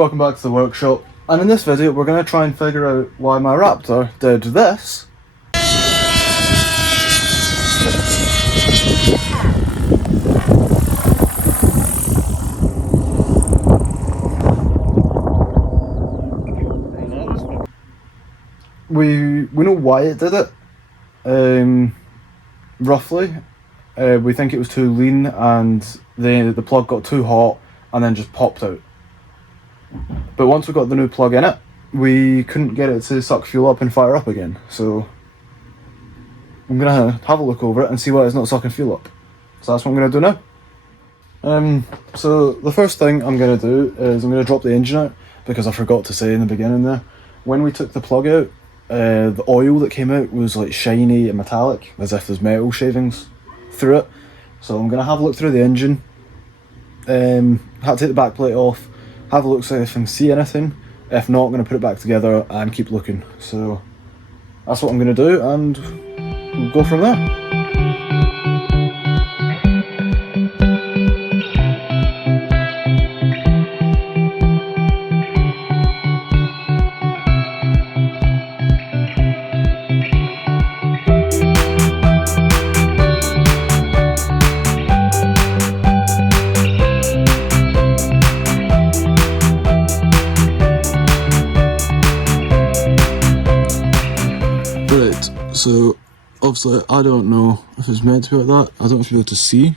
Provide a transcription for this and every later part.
welcome back to the workshop, and in this video we're going to try and figure out why my Raptor did this. We know why it did it, roughly. We think it was too lean and the plug got too hot and then just popped out. But once we got the new plug in it, we couldn't get it to suck fuel up and fire up again. So I'm going to have a look over it and see why it's not sucking fuel up. So that's what I'm going to do now. So the first thing I'm going to do is I'm going to drop the engine out, because I forgot to say in the beginning there, when we took the plug out, the oil that came out was like shiny and metallic, as if there's metal shavings through it. So I'm going to have a look through the engine, have to take the back plate off, have a look, see if I can see anything. If not, I'm going to put it back together and keep looking. So that's what I'm going to do, and we'll go from there. So obviously I don't know if it's meant to be like that. I don't know if you'll be able to see.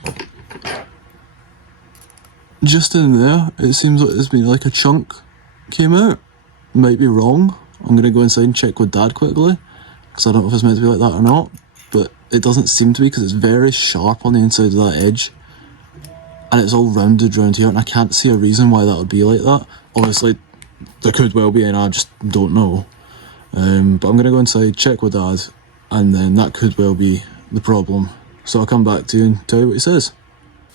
Just in there, it seems like there's been like a chunk came out. Might be wrong. I'm gonna go inside and check with Dad quickly, because I don't know if it's meant to be like that or not. But it doesn't seem to be, because it's very sharp on the inside of that edge. And it's all rounded around here, and I can't see a reason why that would be like that. Obviously, there could well be, and I just don't know. But I'm gonna go inside, check with Dad, and then that could well be the problem. So I'll come back to you and tell you what he says.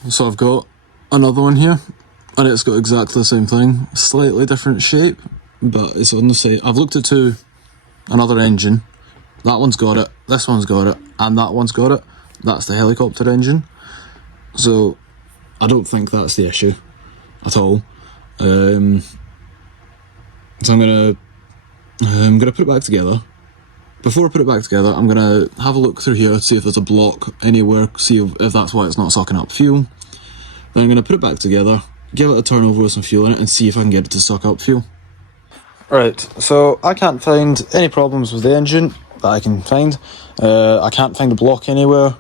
So I've got another one here, and it's got exactly the same thing, slightly different shape, but it's on the side. I've looked at another engine. That one's got it, this one's got it, and that one's got it. That's the helicopter engine. So I don't think that's the issue at all. So I'm gonna put it back together. Before I put it back together, I'm going to have a look through here to see if there's a block anywhere, see if that's why it's not sucking up fuel. Then I'm going to put it back together, give it a turn over with some fuel in it, and see if I can get it to suck up fuel. Right, so I can't find any problems with the engine that I can find. I can't find a block anywhere.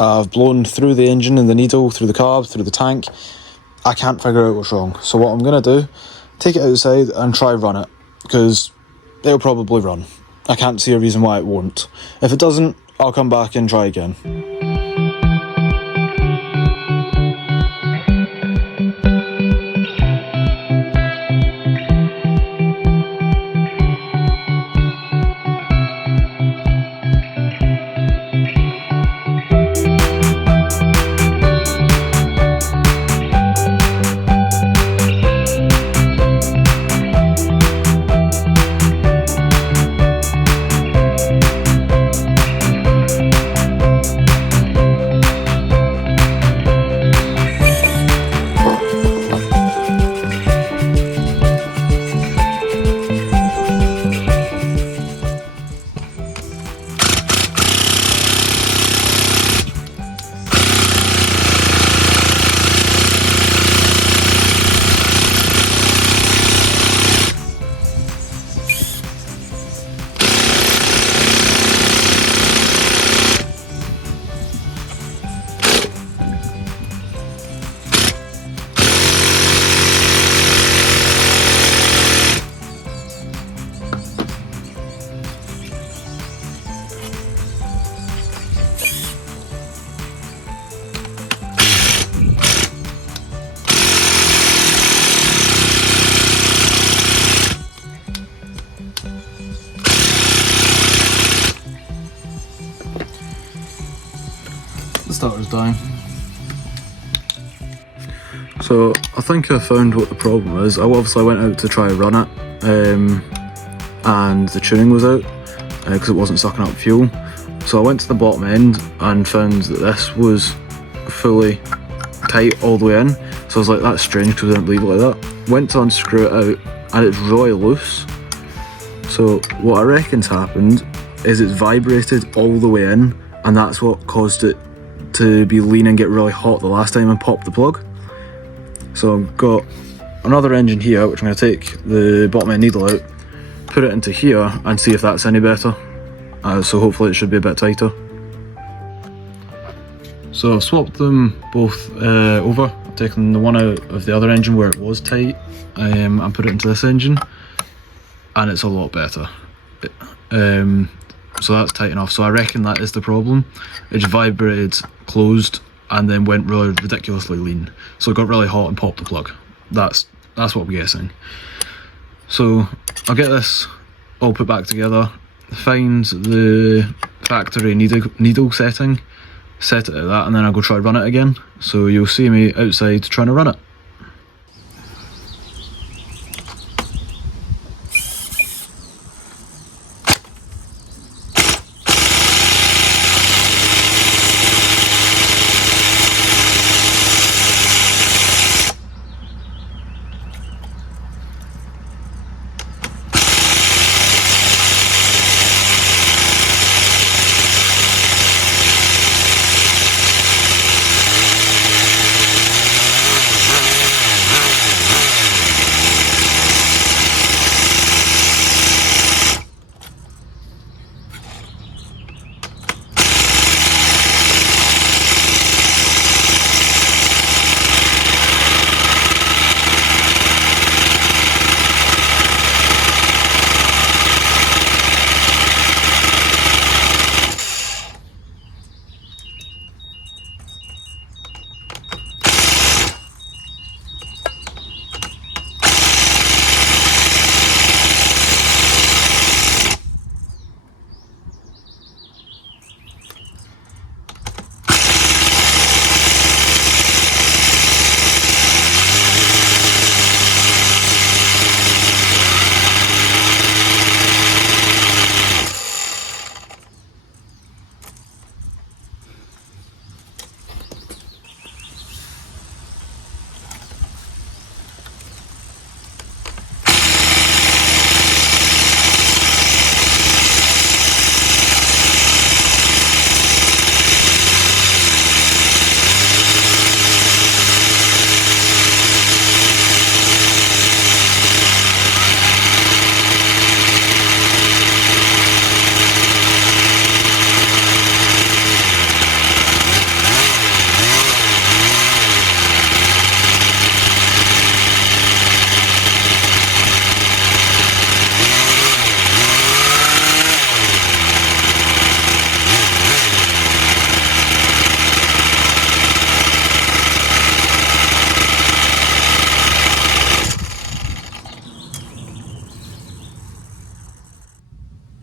I've blown through the engine and the needle, through the carb, through the tank. I can't figure out what's wrong. So what I'm going to do, take it outside and try run it, because it'll probably run. I can't see a reason why it won't. If it doesn't, I'll come back and try again. The starter's dying. So I think I found what the problem is. I obviously went out to try and run it, and the tuning was out because it wasn't sucking up fuel. So I went to the bottom end and found that this was fully tight all the way in. So I was like, that's strange because we didn't leave it like that. went to unscrew it out and it's really loose. So what I reckon's happened is it's vibrated all the way in, and that's what caused it to be lean and get really hot the last time I popped the plug. So I've got another engine here, which I'm going to take the bottom end needle out, put it into here and see if that's any better. So hopefully it should be a bit tighter. So I've swapped them both over. I've taken the one out of the other engine where it was tight and put it into this engine, and it's a lot better. So that's tight enough. So I reckon that is the problem. It just vibrated, closed, and then went really ridiculously lean. So it got really hot and popped the plug. That's what I'm guessing. So I'll get this all put back together, find the factory needle setting, set it at that, and then I'll go try to run it again. So you'll see me outside trying to run it.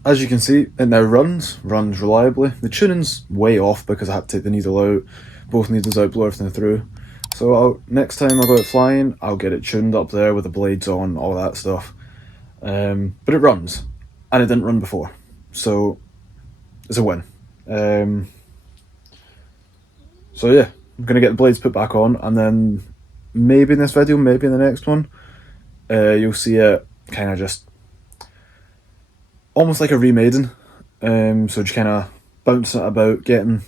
As you can see, it now runs reliably. The tuning's way off because I had to take the needle out, both needles out, blow everything through. So next time I go out flying, I'll get it tuned up there with the blades on, all that stuff. But it runs, and it didn't run before, so it's a win. So yeah, I'm going to get the blades put back on, and then maybe in this video, maybe in the next one, you'll see it kind of just almost like a remaiden. So just kind of bouncing it about, getting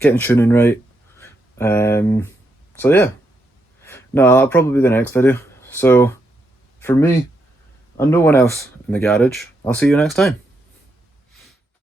tuning right. So yeah, no, that'll probably be the next video. So for me and no one else in the garage, I'll see you next time.